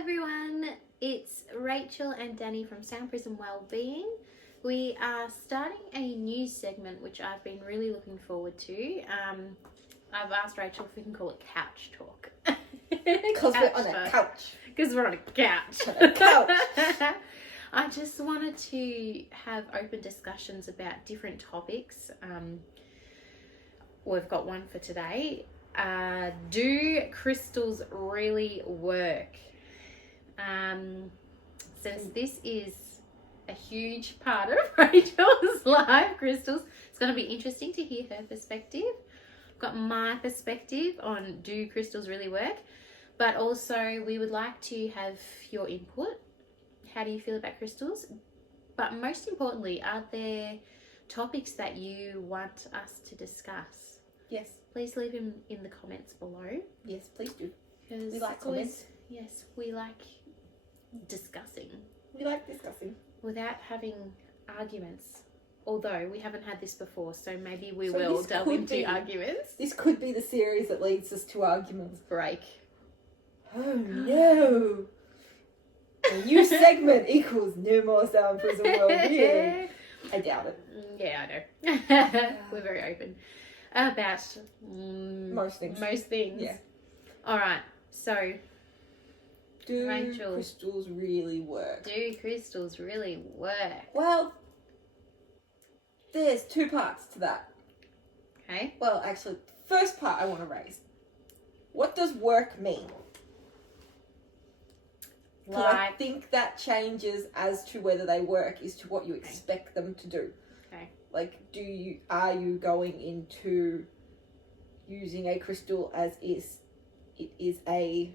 everyone, it's Rachel and Danny from SoundPrism Wellbeing. We are starting a new segment which I've been really looking forward to. I've asked Rachel if we can call it couch talk. Because we're on a couch. Because we're on a couch. On a couch. I just wanted to have open discussions about different topics. We've got one for today. Do crystals really work? Since this is a huge part of Rachel's life, crystals, it's going to be interesting to hear her perspective. I've got my perspective on do crystals really work, but also we would like to have your input. How do you feel about crystals? But most importantly, are there topics that you want us to discuss? Yes. Please leave them in the comments below. Yes, please do. Because We like comments. Yes, we like discussing. We like discussing. Without having arguments. Although we haven't had this before, so maybe we So will this delve could into be- arguments. This could be the series that leads us to arguments. Break. Oh no! A new segment equals no more SoundPrism Wellbeing. I doubt it. Yeah, I know. We're very open about Most things. Most things. Yeah. Alright, so Do Rachel. crystals really work? do crystals really work? Well, there's two parts to that. Okay. Well, actually, first part I want to raise. What does work mean? 'Cause I Like, think that changes as to whether they work is to what you expect them to do. Okay. Like, are you going into using a crystal as it is a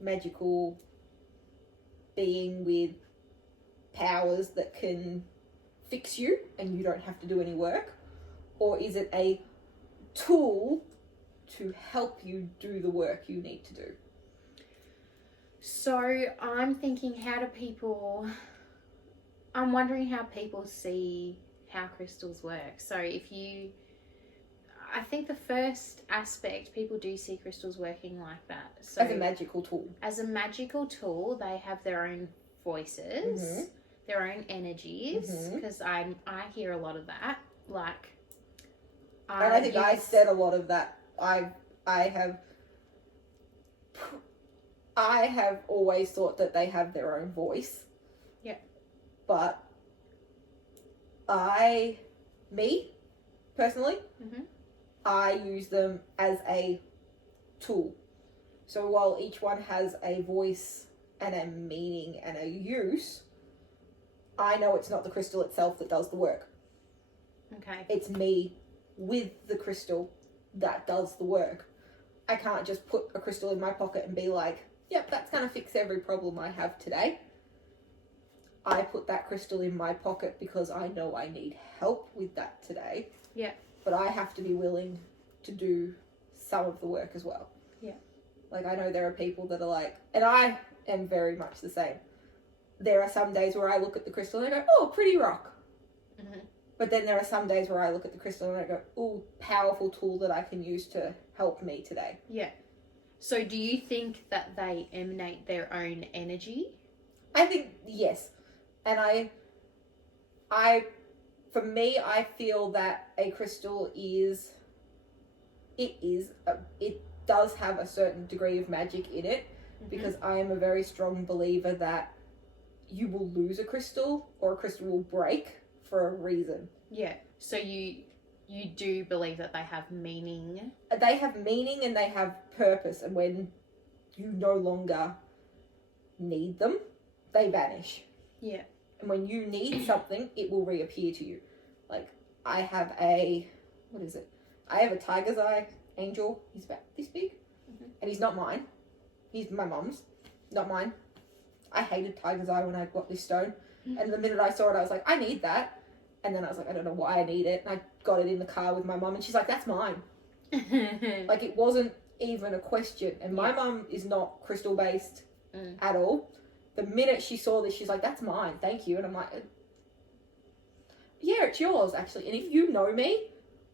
magical being with powers that can fix you and you don't have to do any work? Or is it a tool to help you do the work you need to do? so I'm thinking, I'm wondering how people see how crystals work. So I think the first aspect, people do see crystals working like that. So As a magical tool. as a magical tool, they have their own voices, Mhm. their own energies, Mhm. because I hear a lot of that. Like, And I think I said a lot of that. I have always thought that they have their own voice. Yeah. But personally, Mhm. I use them as a tool. So while each one has a voice and a meaning and a use, I know it's not the crystal itself that does the work. Okay. It's me with the crystal that does the work. I can't just put a crystal in my pocket and be like, yep, that's going to fix every problem I have today. I put that crystal in my pocket because I know I need help with that today. Yeah. But I have to be willing to do some of the work as well. Yeah. Like, I know there are people that are like, and I am very much the same. There are some days where I look at the crystal and I go, oh, pretty rock. Mhm. But then there are some days where I look at the crystal and I go, oh, powerful tool that I can use to help me today. Yeah. So do you think that they emanate their own energy? I think, yes. And for me, I feel that a crystal it does have a certain degree of magic in it, because I am a very strong believer that you will lose a crystal or a crystal will break for a reason. Yeah. So you do believe that they have meaning? They have meaning and they have purpose, and when you no longer need them, they vanish. Yeah. And when you need something, it will reappear to you. Like, I have a tiger's eye angel. He's about this big. Mhm. And he's not mine. He's my mum's. Not mine. I hated tiger's eye when I got this stone. And the minute I saw it, I was like, I need that. And then I was like, I don't know why I need it. And I got it in the car with my mum, and she's like, that's mine. Like, it wasn't even a question. And my mum is not crystal based at all. The minute she saw this, she's like, that's mine, thank you. And I'm like, yeah, it's yours, actually. And if you know me,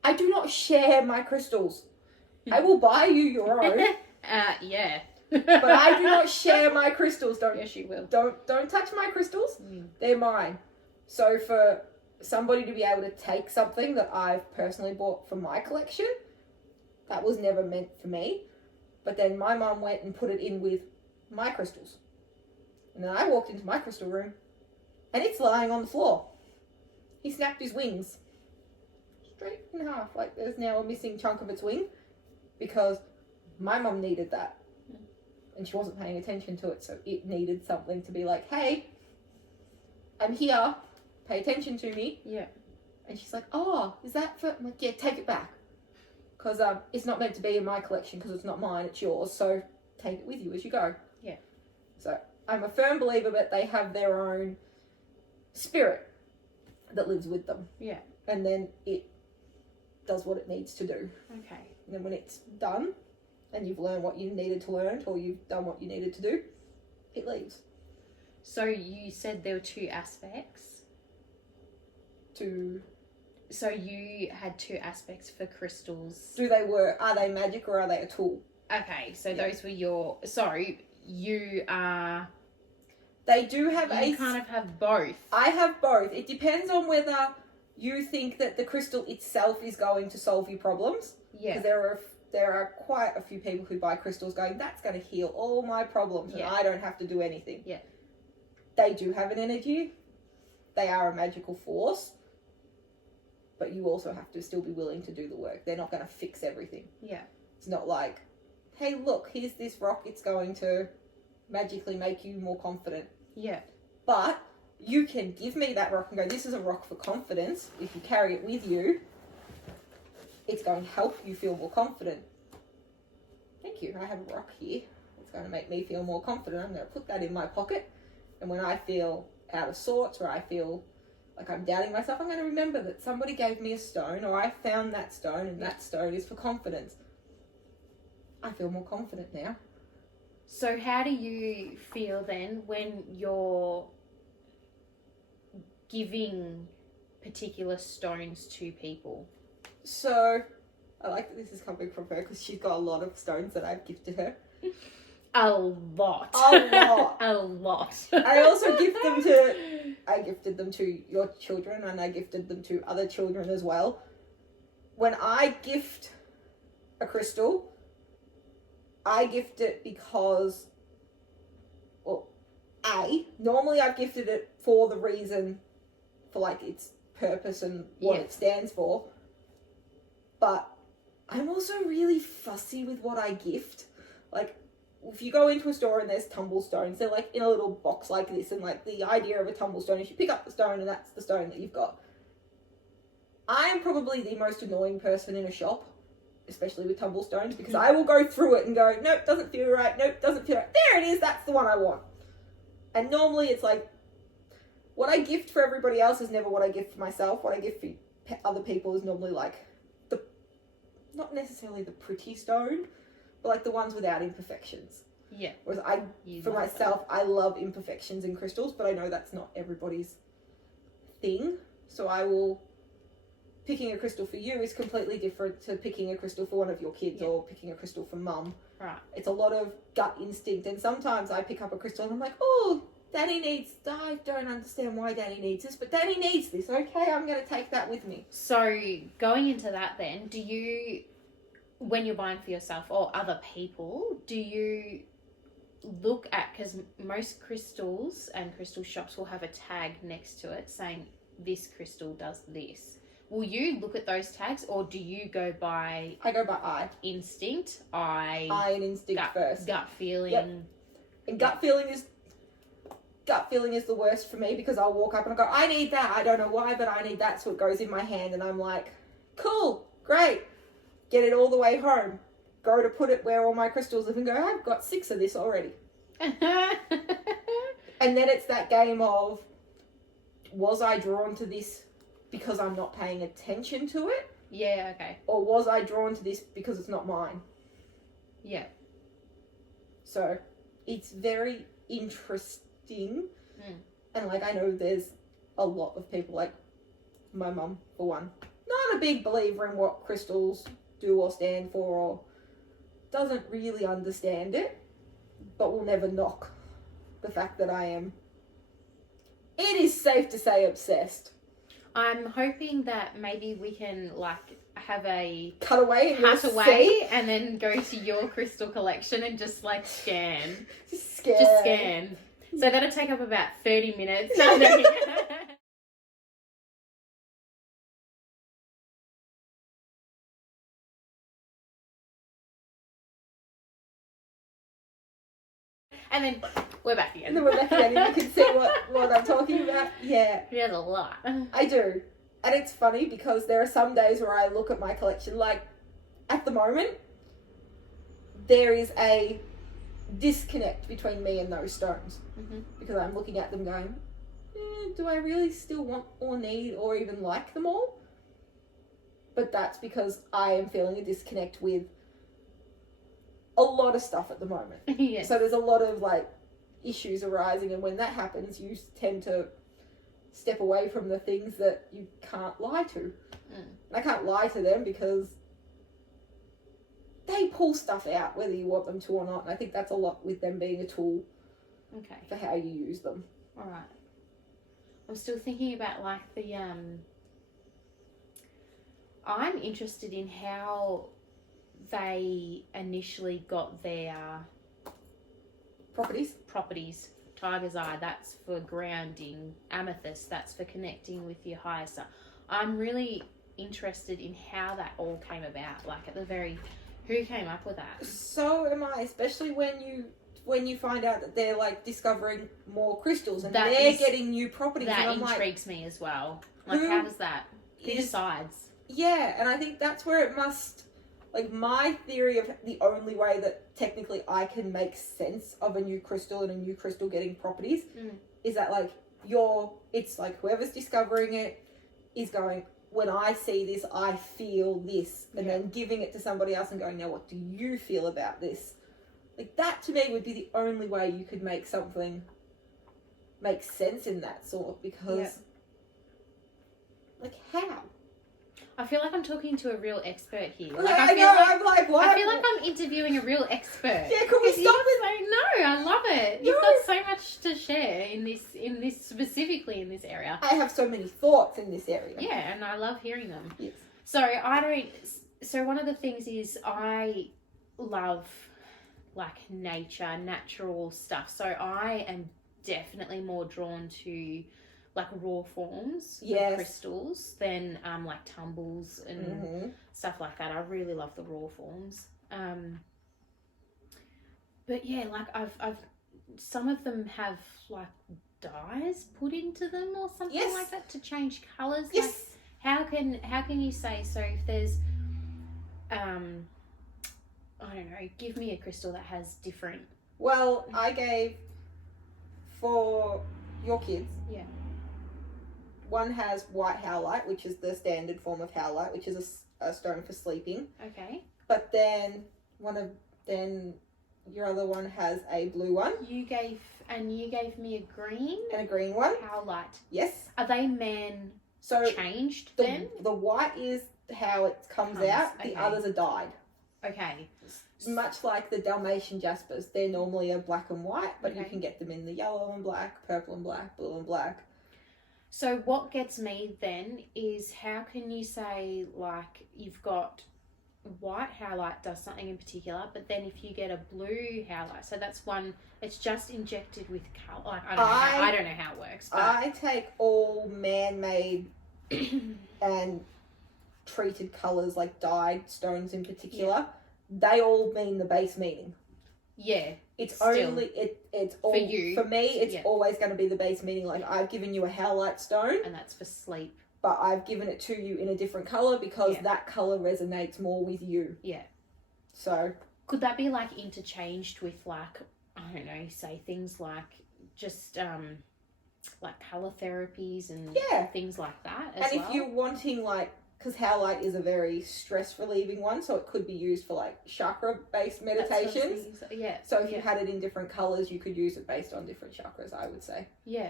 I do not share my crystals. I will buy you your own. Yeah. But I do not share my crystals. Yes, you will. Don't touch my crystals. They're mine. So for somebody to be able to take something that I've personally bought for my collection, that was never meant for me. But then my mum went and put it in with my crystals. And then I walked into my crystal room and it's lying on the floor. He snapped his wings straight in half. Like there's now a missing chunk of its wing because my mum needed that. And she wasn't paying attention to it, so it needed something to be like, hey, I'm here, pay attention to me. Yeah. And she's like, oh, is that for... I'm like, yeah, take it back. Because it's not meant to be in my collection because it's not mine, it's yours, so take it with you as you go. Yeah. So I'm a firm believer that they have their own spirit that lives with them. Yeah. And then it does what it needs to do. Okay. And then when it's done, and you've learned what you needed to learn, or you've done what you needed to do, it leaves. So you said there were two aspects. So you had two aspects for crystals. Are they magic or are they a tool? Okay, so those were your... Sorry, you are... They do have You kind of have both. I have both. It depends on whether you think that the crystal itself is going to solve your problems. Yeah. Because there are quite a few people who buy crystals going, that's going to heal all my problems and I don't have to do anything. Yeah. They do have an energy. They are a magical force. But you also have to still be willing to do the work. They're not going to fix everything. Yeah. It's not like, hey, look, here's this rock. It's going to magically make you more confident. Yeah. But you can give me that rock and go, this is a rock for confidence. If you carry it with you, it's going to help you feel more confident. Thank you. I have a rock here. It's going to make me feel more confident. I'm going to put that in my pocket. And when I feel out of sorts or I feel like I'm doubting myself, I'm going to remember that somebody gave me a stone or I found that stone and that stone is for confidence. I feel more confident now. So how do you feel then when you're giving particular stones to people? So, I like that this is coming from her because she's got a lot of stones that I've gifted her. A lot. A lot. A lot. I also I gifted them to your children and I gifted them to other children as well. When I gift a crystal, I gift it because, well, normally I've gifted it for the reason, for like its purpose and what it stands for. But I'm also really fussy with what I gift. Like, if you go into a store and there's tumble stones, they're like in a little box like this, and like the idea of a tumble stone is you pick up the stone and that's the stone that you've got. I am probably the most annoying person in a shop, especially with tumble stones, because I will go through it and go, nope, doesn't feel right, nope, doesn't feel right. There it is, that's the one I want. And normally it's like, what I gift for everybody else is never what I gift for myself. What I gift for other people is normally like not necessarily the pretty stone, but like the ones without imperfections. Yeah. Whereas for myself, I love imperfections in crystals, but I know that's not everybody's thing. So picking a crystal for you is completely different to picking a crystal for one of your kids or picking a crystal for mum. Right. It's a lot of gut instinct, and sometimes I pick up a crystal and I'm like, oh, I don't understand why Danny needs this, but Danny needs this. Okay, I'm going to take that with me. So going into that then, do you, when you're buying for yourself or other people, do you look at, because most crystals and crystal shops will have a tag next to it saying this crystal does this. Will you look at those tags or do you go by... I go by eye. Instinct, eye and instinct first. Gut feeling. Yep. And gut feeling is the worst for me because I'll walk up and I'll go, I need that. I don't know why, but I need that. So it goes in my hand and I'm like, cool, great. Get it all the way home. Go to put it where all my crystals live and go, I've got 6 of this already. And then it's that game of, was I drawn to this because I'm not paying attention to it? Yeah, okay. Or was I drawn to this because it's not mine? Yeah. So it's very interesting. And like I know there's a lot of people, like my mum for one, not a big believer in what crystals do or stand for, or doesn't really understand it. but will never knock the fact that I am, it is safe to say, obsessed. I'm hoping that maybe we can like have a Cutaway and then go to your crystal collection and just like scan. Just scan. So that'll take up about 30 minutes. No, no. And then we're back again. And then we're back again and you can see what I'm talking about. Yeah. There's a lot. I do. And it's funny because there are some days where I look at my collection, like at the moment, there is a disconnect between me and those stones. Mm-hmm. Because I'm looking at them going, do I really still want or need or even like them all? But that's because I am feeling a disconnect with a lot of stuff at the moment. Yes. So there's a lot of like issues arising, and when that happens, you tend to step away from the things that you can't lie to. And I can't lie to them because they pull stuff out whether you want them to or not, and I think that's a lot with them being a tool for how you use them. All right. I'm still thinking about like the I'm interested in how they initially got their properties. Tiger's Eye, that's for grounding. Amethyst, that's for connecting with your higher self. I'm really interested in how that all came about, like at the very, who came up with that? So am I, especially when you find out that they're like discovering more crystals and they're getting new properties. That and intrigues me as well. Like, how does that? Who decides? Yeah, and I think that's where it must. Like, my theory of the only way that technically I can make sense of a new crystal and a new crystal getting properties is that, like, it's like whoever's discovering it is going, when I see this, I feel this. And then giving it to somebody else and going, now what do you feel about this? Like, that to me would be the only way you could make something make sense in that sort. Because, like, how? I feel like I'm talking to a real expert here. Like, I know, I'm like, what? I feel like I'm interviewing a real expert. Yeah, can we stop it? No, I love it. You've got so much to share in this specifically in this area. I have so many thoughts in this area. Yeah, and I love hearing them. Yes. So one of the things is I love like nature, natural stuff. So I am definitely more drawn to like raw forms of crystals than like tumbles and stuff like that. I really love the raw forms. But yeah, like I've some of them have like dyes put into them or something like that to change colours. Yes. Like how can you say, so if there's I don't know, give me a crystal that has different. Well, I gave for your kids. Yeah. One has white howlite, which is the standard form of howlite, which is a stone for sleeping. Okay. But then your other one has a blue one. You gave me a green and a green one. Howlite. Yes. Are they changed then? The white is how it comes out. Okay. The others are dyed. Okay. Much like the Dalmatian Jaspers, they're normally a black and white, but you can get them in the yellow and black, purple and black, blue and black. So what gets me then is, how can you say like you've got white howlite does something in particular, but then if you get a blue howlite, so that's one, it's just injected with colour. Like I don't know how it works. But I take all man-made and treated colours, like dyed stones in particular. They all mean the base meaning. Yeah. It's all, for you. For me, it's always going to be the base meaning. Like, I've given you a howlite stone. And that's for sleep. But I've given it to you in a different colour because that colour resonates more with you. Yeah. So. Could that be like interchanged with like, I don't know, say things like just like colour therapies and things like that as well? And if you're wanting like, because howlite is a very stress relieving one, so it could be used for like chakra based meditations. So if you had it in different colours, you could use it based on different chakras, I would say. Yeah.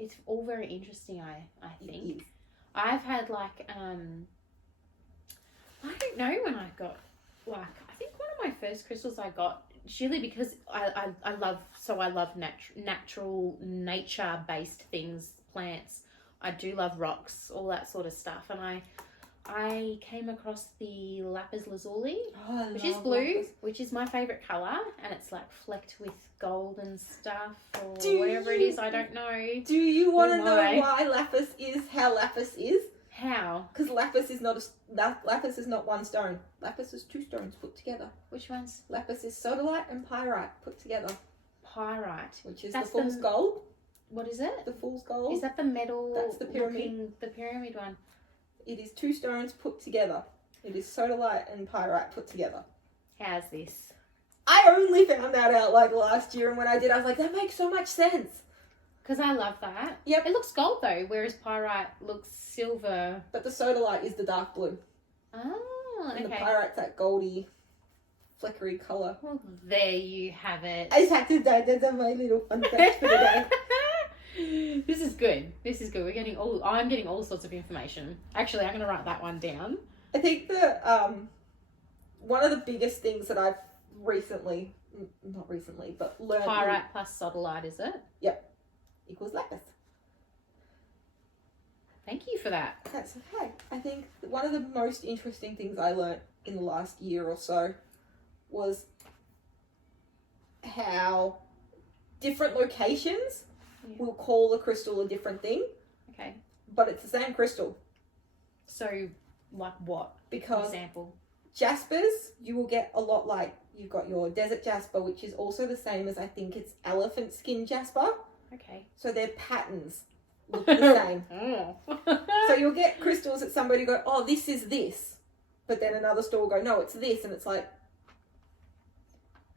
It's all very interesting, I think. I've had like I don't know when I got like, I think one of my first crystals I got Surely because I love natural nature based things, plants. I do love rocks, all that sort of stuff, and I came across the lapis lazuli, which is blue, which is my favourite colour, and it's like flecked with gold and stuff, or whatever it is, I don't know. Do you want to know why lapis is how lapis is? How? Because lapis is not one stone. Lapis is two stones put together. Which ones? Lapis is sodalite and pyrite put together. Pyrite. Which is the fool's gold. What is it? The fool's gold. Is that the metal? That's the pyramid. The pyramid one. It is two stones put together. It is sodalite and pyrite put together. How's this? I only found that out like last year, and when I did, I was like, that makes so much sense. Because I love that. Yep. It looks gold though, whereas pyrite looks silver. But the sodalite is the dark blue. Oh, okay. And the pyrite's that goldy, fleckery colour. Well, there you have it. I just had to say that's my little fun fact for the day. This is good. I'm getting all sorts of information. Actually, I'm going to write that one down. I think that one of the biggest things that I've not recently, but learned... Pyrite plus sodalite, is it? Yep. Equals lapis. Thank you for that. That's okay. I think one of the most interesting things I learned in the last year or so was how different locations will call a crystal a different thing. Okay. But it's the same crystal. So, like what? Because example. Jaspers, you will get a lot like, you've got your desert jasper, which is also the same as, I think it's elephant skin jasper. Okay. So their patterns look the same. So you'll get crystals that somebody go, oh, this is this. But then another store will go, no, it's this. And it's like,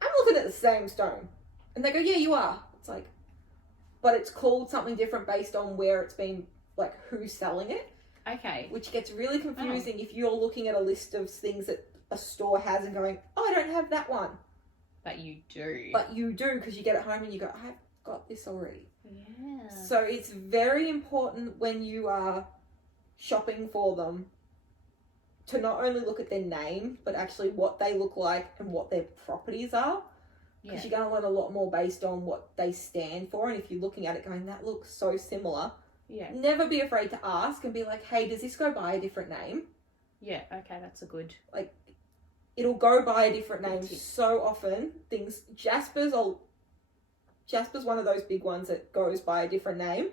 I'm looking at the same stone. And they go, yeah, you are. It's like, but it's called something different based on where it's been, like who's selling it. Okay. Which gets really confusing if you're looking at a list of things that a store has and going, oh, I don't have that one. But you do. But you do, because you get it home and you go, I've got this already. Yeah. So it's very important when you are shopping for them to not only look at their name, but actually what they look like and what their properties are. Because you're going to learn a lot more based on what they stand for. And if you're looking at it going, that looks so similar, never be afraid to ask and be like, hey, does this go by a different name? Yeah, okay, that's a good... Like, it'll go by a different name so often. Jasper's one of those big ones that goes by a different name.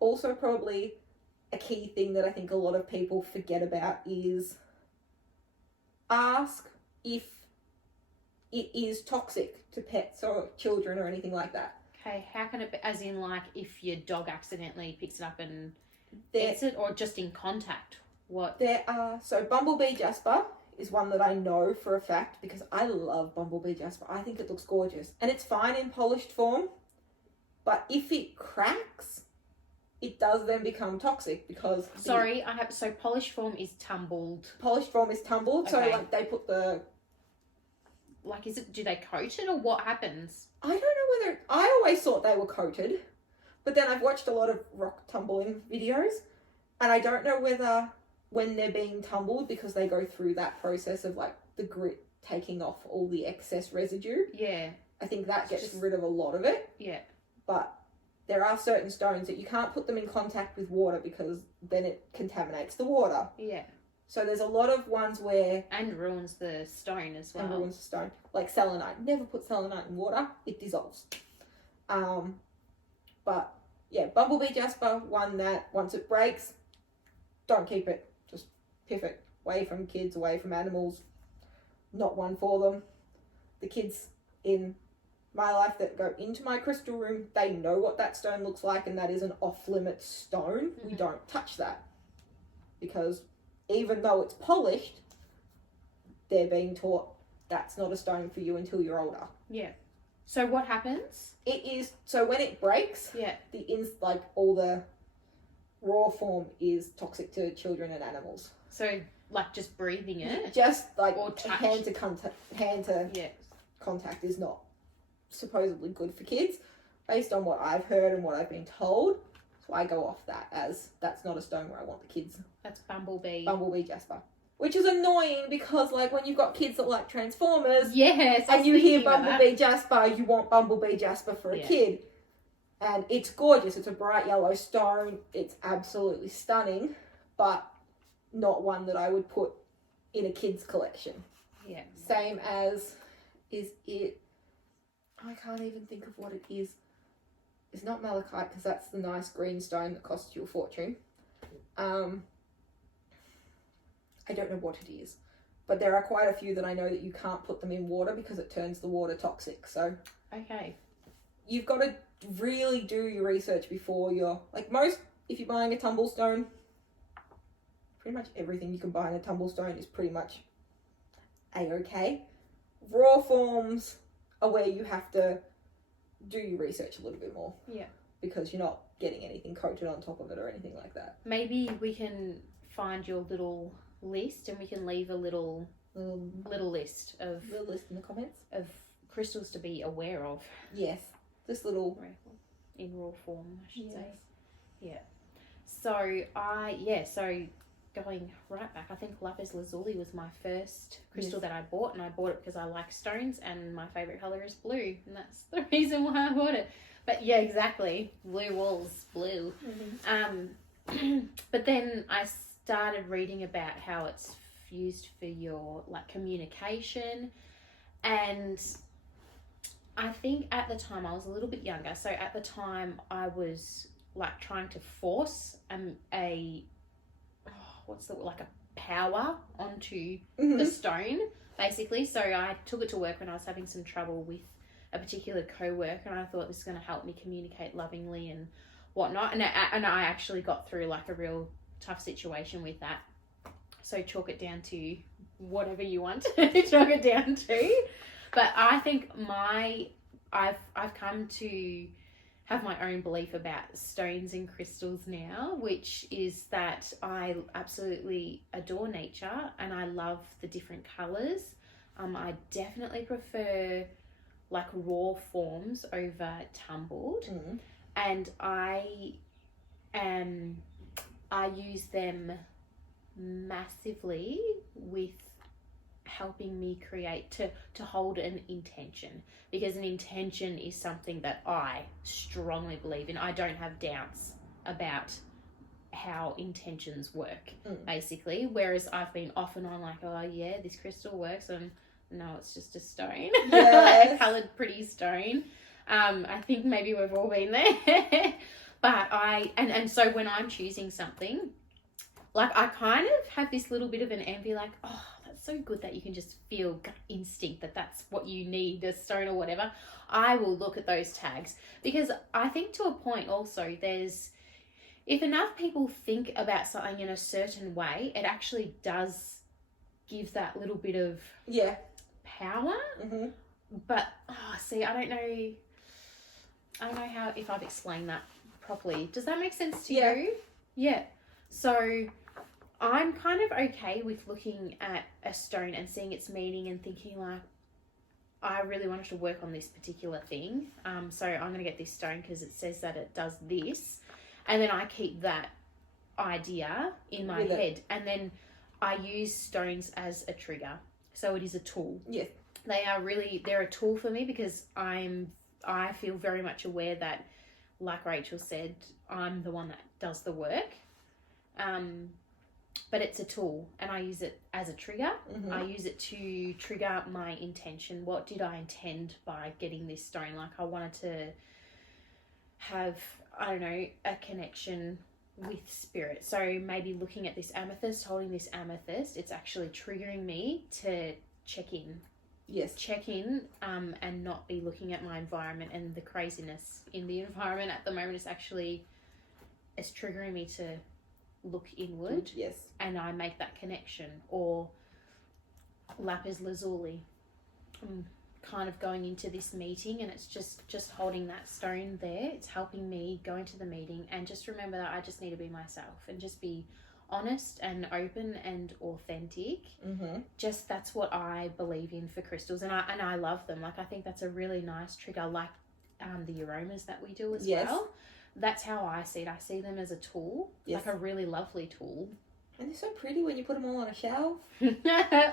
Also, probably a key thing that I think a lot of people forget about is ask if it is toxic to pets or children or anything like that. Okay, how can it be, as in like if your dog accidentally picks it up and eats it, or just in contact? What? There are, so bumblebee jasper is one that I know for a fact because I love bumblebee jasper. I think it looks gorgeous. And it's fine in polished form, but if it cracks, it does then become toxic because... So polished form is tumbled. Polished form is tumbled, so like they put the... Like, do they coat it or what happens? I don't know whether... I always thought they were coated, but then I've watched a lot of rock tumbling videos, and I don't know whether when they're being tumbled, because they go through that process of like the grit taking off all the excess residue. Yeah. I think that gets rid of a lot of it. Yeah. But there are certain stones that you can't put them in contact with water because then it contaminates the water. Yeah. So there's a lot of ones where... And ruins the stone as well. And ruins the stone. Like selenite. Never put selenite in water. It dissolves. But yeah, bumblebee jasper, one that once it breaks, don't keep it. Just piff it. Away from kids, away from animals. Not one for them. The kids in my life that go into my crystal room, they know what that stone looks like, and that is an off-limits stone. We don't touch that. Because even though it's polished, they're being taught that's not a stone for you until you're older. Yeah. So what happens? It is, so when it breaks, like all the raw form is toxic to children and animals. So like just breathing it? Just like or touch. hand to contact is not supposedly good for kids, based on what I've heard and what I've been told. So I go off that as that's not a stone where I want the kids. That's bumblebee. Bumblebee jasper. which is annoying because, like, when you've got kids that like Transformers, Yes, and you hear Bumblebee Jasper, you want Bumblebee Jasper for a kid. And it's gorgeous. It's a bright yellow stone. It's absolutely stunning, but not one that I would put in a kid's collection. Yeah. Same as, is it, I can't even think of what it is. It's not malachite because that's the nice green stone that costs you a fortune. I don't know what it is, but there are quite a few that I know that you can't put them in water because it turns the water toxic. So okay, you've got to really do your research before you're, like, most, if you're buying a tumble stone, pretty much everything you can buy in a tumble stone is pretty much a-okay. Raw forms are where you have to do your research a little bit more. Yeah. Because you're not getting anything coated on top of it or anything like that. Maybe we can find your little list and we can leave a little list of Little list in the comments of crystals to be aware of. Yes, this little in raw form, I should say. Yeah. So going right back, I think lapis lazuli was my first crystal that I bought, and I bought it because I like stones and my favorite color is blue, and that's the reason why I bought it. But yeah, exactly, blue walls, blue. But then I started reading about how it's used for your, like, communication, and I think at the time I was a little bit younger, so at the time I was like trying to force a power onto the stone, basically. So I took it to work when I was having some trouble with a particular co-worker, and I thought this is going to help me communicate lovingly and whatnot, and I actually got through like a real tough situation with that. So chalk it down to whatever you want to chalk it down to. But I think I've come to have my own belief about stones and crystals now, which is that I absolutely adore nature and I love the different colours. I definitely prefer like raw forms over tumbled, and I use them massively with helping me create to hold an intention, because an intention is something that I strongly believe in. I don't have doubts about how intentions work, basically, whereas I've been off and on like, oh yeah, this crystal works, and no, it's just a stone. A coloured pretty stone. I think maybe we've all been there. But and so when I'm choosing something, like, I kind of have this little bit of an envy, like, oh, that's so good that you can just feel gut instinct that that's what you need, a stone or whatever. I will look at those tags, because I think to a point also if enough people think about something in a certain way, it actually does give that little bit of power. But I don't know how, if I've explained that properly. Does that make sense to you? Yeah. So I'm kind of okay with looking at a stone and seeing its meaning and thinking, like, I really wanted to work on this particular thing. So I'm going to get this stone because it says that it does this. And then I keep that idea in my head. And then I use stones as a trigger. So it is a tool. Yes. They're a tool for me, because I feel very much aware that, like Rachel said, I'm the one that does the work. But it's a tool, and I use it as a trigger. I use it to trigger my intention. What did I intend by getting this stone? Like, I wanted to have, I don't know, a connection with spirit. So maybe looking at this amethyst, holding this amethyst, it's actually triggering me to check in. Check in and not be looking at my environment and the craziness in the environment at the moment. It's triggering me to look inward. And I make that connection. Or lapis lazuli, I'm kind of going into this meeting and it's just holding that stone there. It's helping me go into the meeting and just remember that I just need to be myself and just be honest and open and authentic. Just, that's what I believe in for crystals, and I love them. Like, I think that's a really nice trigger, like the aromas that we do as well. That's how I see it. I see them as a tool, like a really lovely tool. And they're so pretty when you put them all on a shelf.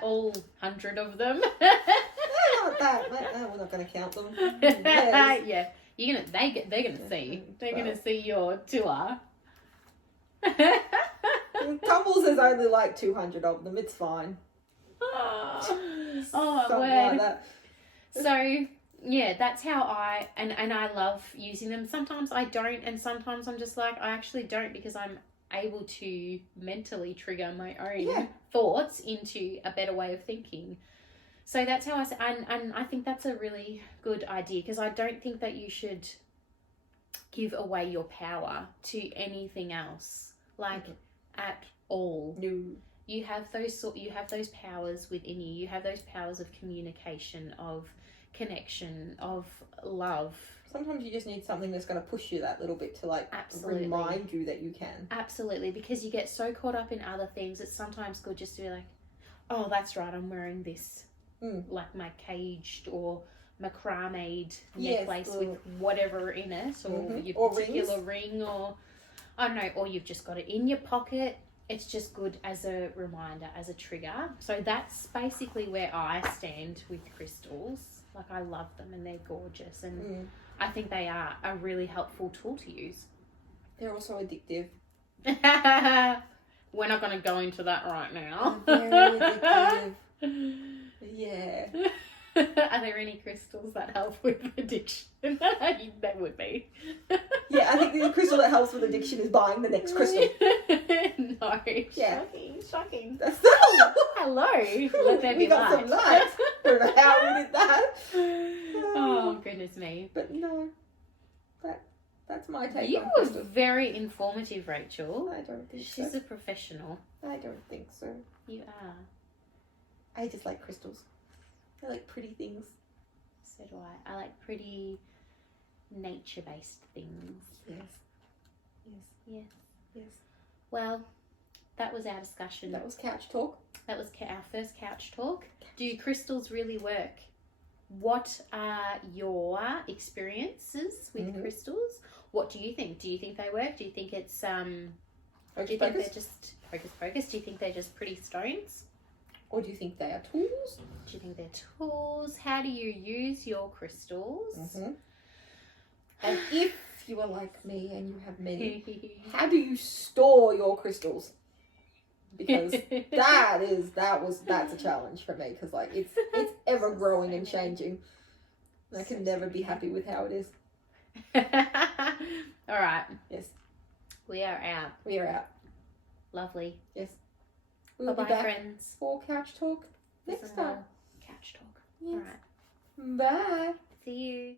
All 100 of them. Not that. We're not going to count them. Yes. Yeah, they're gonna see. They're gonna see your tour. Tumbles is only like 200 of them. It's fine. Oh, Something word. like that. So yeah, that's how I love using them. Sometimes I don't, and sometimes I'm just like, I actually don't, because I'm able to mentally trigger my own thoughts into a better way of thinking. So that's how I say, and I think that's a really good idea, because I don't think that you should give away your power to anything else, like at all. No. You have those powers within you. You have those powers of communication, of connection, of love. Sometimes you just need something that's going to push you that little bit to like Absolutely. remind you that you can. Absolutely, because you get so caught up in other things. It's sometimes good just to be like, oh, that's right, I'm wearing this, like my caged or macrame necklace with whatever in it, or your particular ring, or I don't know, or you've just got it in your pocket. It's just good as a reminder, as a trigger. So that's basically where I stand with crystals. Like, I love them and they're gorgeous, and I think they are a really helpful tool to use. They're also addictive. We're not going to go into that right now. Very addictive. Yeah. Are there any crystals that help with addiction? There would be. Yeah, I think the crystal that helps with addiction is buying the next crystal. No. Yeah. Shocking. That's Hello. Let there we be got light. some light. I don't know how we did that. Oh, goodness me. But no. That's my take You on were crystals. very informative, Rachel. I don't think She's so. a professional. I don't think so. You are. I just like crystals. I like pretty things. So do I. I like pretty nature-based things. Yes. Yes. Yes. Yes. Well, that was our discussion. That was couch talk. That was our first couch talk. Do crystals really work? What are your experiences with crystals? What do you think? Do you think they work? Do you think it's do you think they're just hocus pocus? Do you think they're just pretty stones? Or do you think they are tools? Do you think they're tools? How do you use your crystals? And if you are like me and you have many, how do you store your crystals? Because that's a challenge for me, because like it's ever growing and changing. And I can never be happy with how it is. All right. Yes. We are out. We are out. Lovely. Yes. We'll Bye-bye, be back friends. for couch talk next time. Couch talk. Yes. All right. Bye. See you.